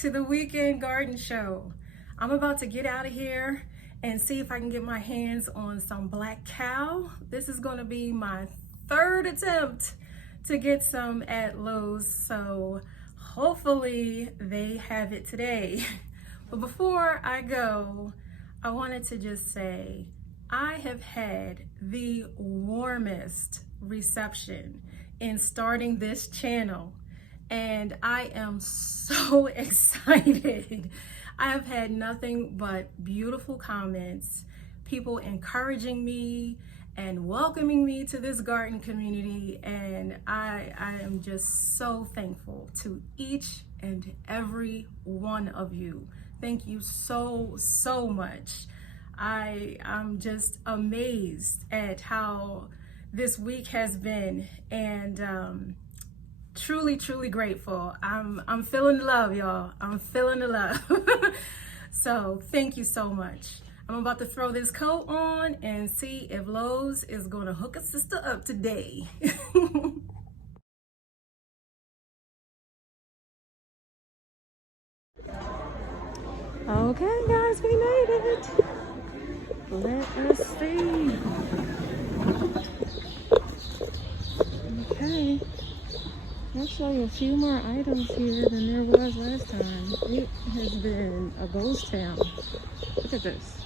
to the weekend garden show. I'm about to get out of here and see if I can get my hands on some black cow. This is going to be my third attempt to get some at Lowe's, so hopefully they have it today. But before I go, I wanted to just say I have had the warmest reception in starting this channel, and I am so excited. I have had nothing but beautiful comments, people encouraging me and welcoming me to this garden community, and I am just so thankful to each and every one of you. Thank you so much. I'm just amazed at how this week has been, and truly grateful. I'm feeling the love, y'all. I'm feeling the love. So thank you so much. I'm about to throw this coat on and see if Lowe's is gonna hook a sister up today. Okay guys, we made it. Let us see. Okay, I'll show you a few more items here than there was last time. It has been a ghost town. Look at this.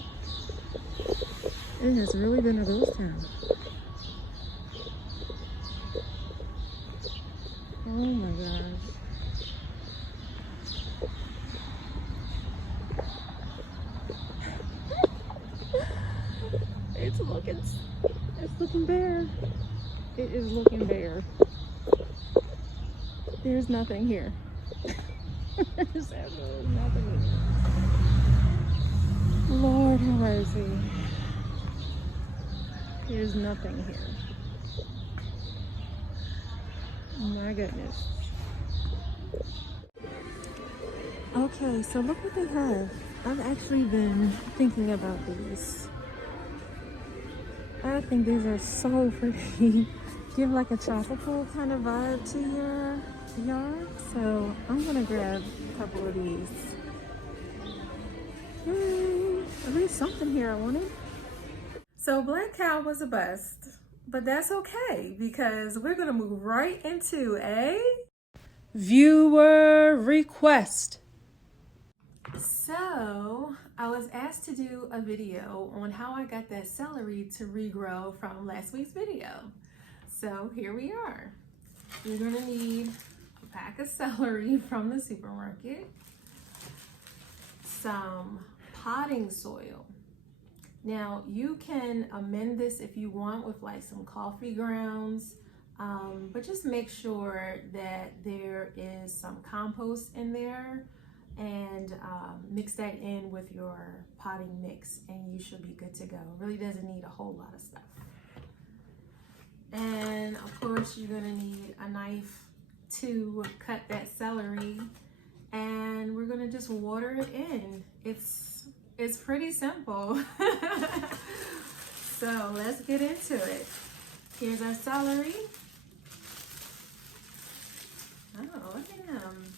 It has really been a ghost town. Oh my gosh. It's looking bare. It is looking bare. There's nothing here. There's absolutely nothing here. Lord have mercy. There's nothing here. Oh my goodness. Okay, so look what they have. I've actually been thinking about these. I think these are so pretty. Give like a tropical kind of vibe to your yard. So I'm gonna grab a couple of these. Yay! At least something here I wanted. So Black Cow was a bust, but that's okay because we're gonna move right into a viewer request. So I was asked to do a video on how I got that celery to regrow from last week's video. So here we are. You're gonna need a pack of celery from the supermarket, some potting soil. Now you can amend this if you want with like some coffee grounds, but just make sure that there is some compost in there, and mix that in with your potting mix and you should be good to go. It really doesn't need a whole lot of stuff. And of course you're gonna need a knife to cut that celery, and we're gonna just water it in. It's pretty simple. So let's get into it. Here's our celery. Oh, look at them.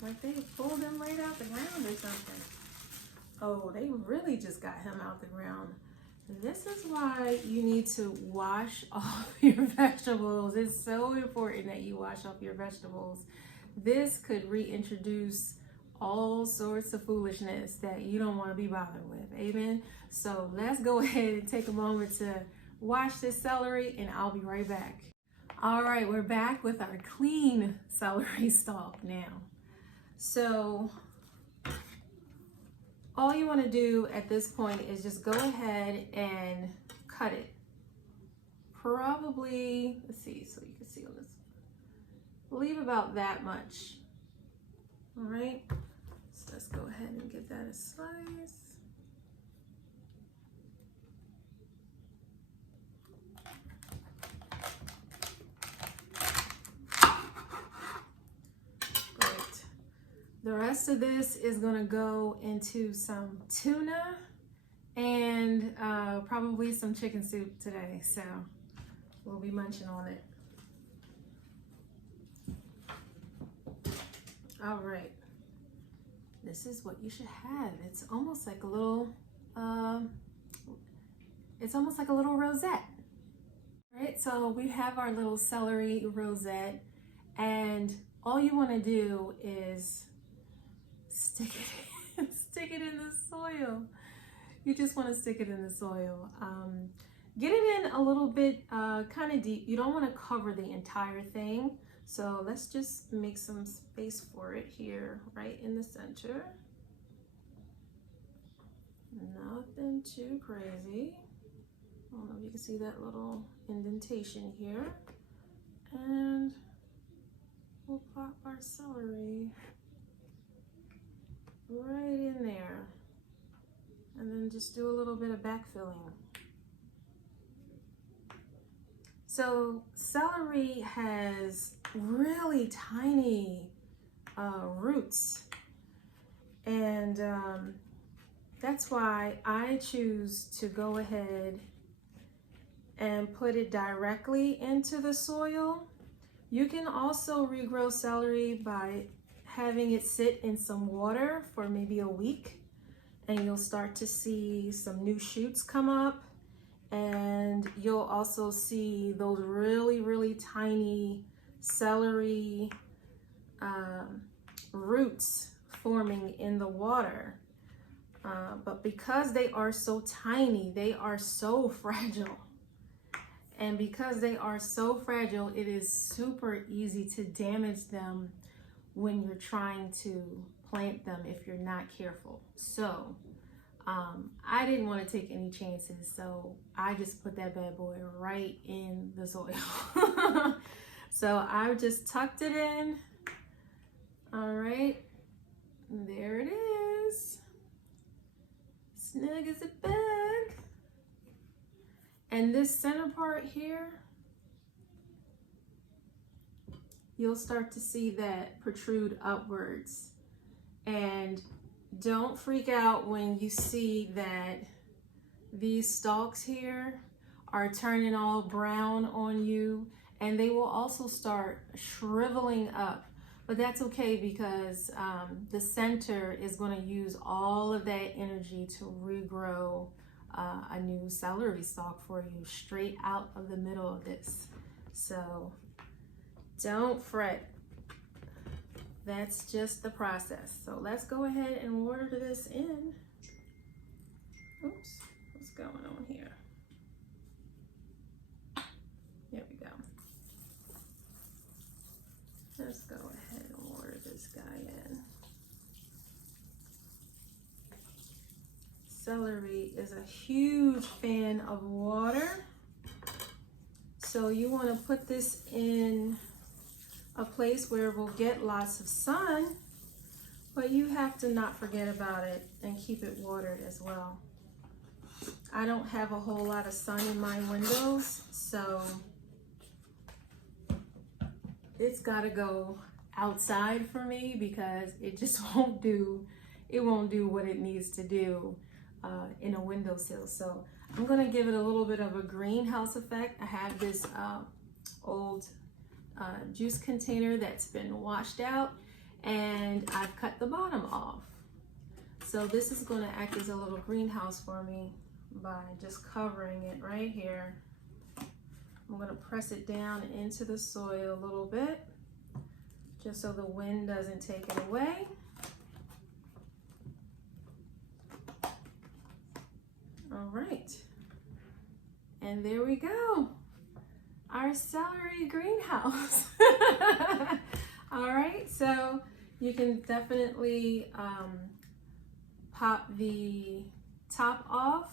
Like they pulled him right out the ground or something. Oh, they really just got him out the ground. This is why you need to wash off your vegetables. It's so important that you wash off your vegetables. This could reintroduce all sorts of foolishness that you don't want to be bothered with. Amen. So let's go ahead and take a moment to wash this celery, and I'll be right back. All right, we're back with our clean celery stalk now. So all you want to do at this point is just go ahead and cut it. Probably, let's see, so you can see on this. Leave about that much. All right, so let's go ahead and get that a slice. The rest of this is gonna go into some tuna and probably some chicken soup today. So we'll be munching on it. All right. This is what you should have. It's almost like a little, rosette. All right, so we have our little celery rosette, and all you want to do is stick it in the soil. You just want to stick it in the soil. Get it in a little bit, kind of deep. You don't want to cover the entire thing. So let's just make some space for it here, right in the center. Nothing too crazy. I don't know if you can see that little indentation here. And we'll pop our celery right in there. And then just do a little bit of backfilling. So celery has really tiny roots, and that's why I choose to go ahead and put it directly into the soil. You can also regrow celery by having it sit in some water for maybe a week, and you'll start to see some new shoots come up. And you'll also see those really, really tiny celery roots forming in the water. But because they are so tiny, they are so fragile. And because they are so fragile, it is super easy to damage them when you're trying to plant them if you're not careful. So I didn't want to take any chances, so I just put that bad boy right in the soil. So I've just tucked it in. All right, there it is. Snug as a bug. And this center part here, you'll start to see that protrude upwards. And don't freak out when you see that these stalks here are turning all brown on you, and they will also start shriveling up. But that's okay, because the center is going to use all of that energy to regrow a new celery stalk for you straight out of the middle of this. So don't fret. That's just the process. So let's go ahead and water this in. Oops, what's going on here? There we go. Let's go ahead and water this guy in. Celery is a huge fan of water. So you want to put this in a place where it will get lots of sun, but you have to not forget about it and keep it watered as well. I don't have a whole lot of sun in my windows, so it's got to go outside for me, because it just won't do what it needs to do in a windowsill. So I'm going to give it a little bit of a greenhouse effect. I have this old juice container that's been washed out, and I've cut the bottom off. So this is going to act as a little greenhouse for me by just covering it right here. I'm going to press it down into the soil a little bit, just so the wind doesn't take it away. All right, and there we go. Our celery greenhouse. All right, so you can definitely pop the top off,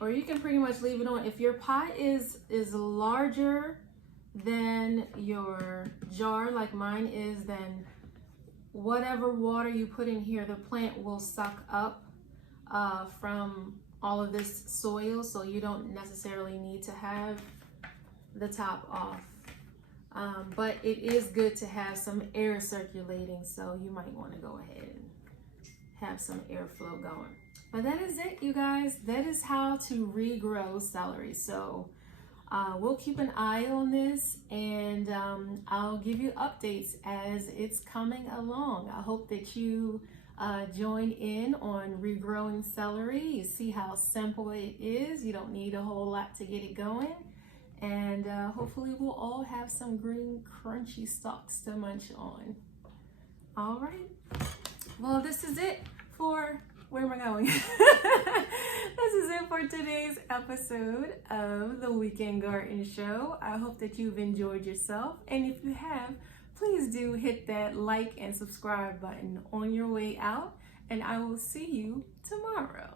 or you can pretty much leave it on. If your pot is larger than your jar, like mine is, then whatever water you put in here, the plant will suck up from all of this soil, so you don't necessarily need to have the top off. But it is good to have some air circulating, so you might want to go ahead and have some airflow going. But that is it, you guys. That is how to regrow celery. So we'll keep an eye on this, and I'll give you updates as it's coming along. I hope that you join in on regrowing celery. You see how simple it is. You don't need a whole lot to get it going. And hopefully we'll all have some green crunchy stalks to munch on. All right. Well, this is it for, where am I going? This is it for today's episode of the Weekend Garden Show. I hope that you've enjoyed yourself. And if you have, please do hit that like and subscribe button on your way out. And I will see you tomorrow.